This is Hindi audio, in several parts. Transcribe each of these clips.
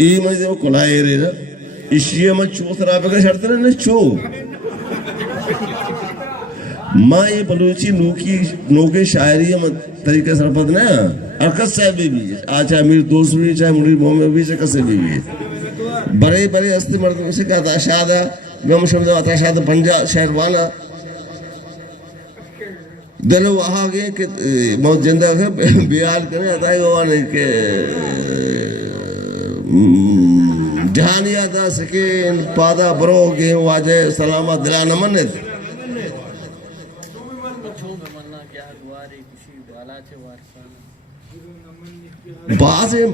ई म्हणजे कोलाय रे ना इशिये मग चो तर आपल्याकडे शर्त ना चो माँ ये बलूची नोके शायरी तरीके से पद ना अरकत साहब भी आज चाहे मेरी दोस्त भी चाहे मुड़ी मोहम्मद भी चाहे कसे भी बड़े बड़े अस्ति मर्द से का ताशादा मैं शब्द ताशादा पंजा शहरवाना दिल वहाँ के कि बहुत जिंदा है बियाल करने आता है वो नहीं के जहानिया दा सकें पादा बरो के वाजे सलामत दिला नमन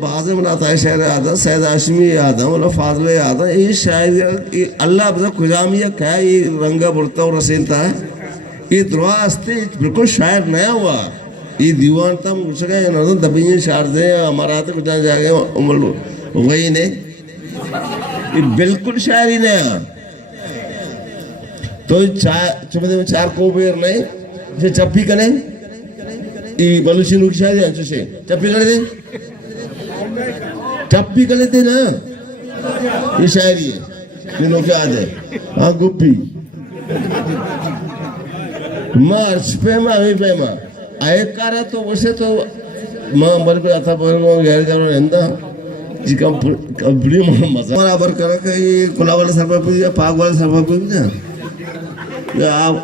बाज़ मनाता है शहर आदा सैद आशमी आदा मतलब फाजले आदा ये शायद अल्लाह बता खुजामिया क्या ये रंगा बुरता और रसेंता है ये दुआ अस्ते बिल्कुल शायर नया हुआ ये दीवान तम कुछ का ये नज़र दबिये शार दे हमारा तो कुछ जाके उमल वही ने ये बिल्कुल शायरी नया तो चार को बेर नहीं फिर चप्पी कने ये बलूची नुक शायरी अच्छे से चप्पी कर दे चप्पी कर लेते ना ये शायरी है ये लोग क्या आते हाँ गुप्पी मार्च पेमा भी पेमा आये कारा तो वैसे तो माँ बल पे आता पर वो गैर करो रहता जी कंपनी में मजा बराबर करा कि कुला वाले सरपा पे या पाग वाले सरपा पे ना आप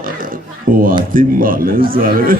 वो आती माले सारे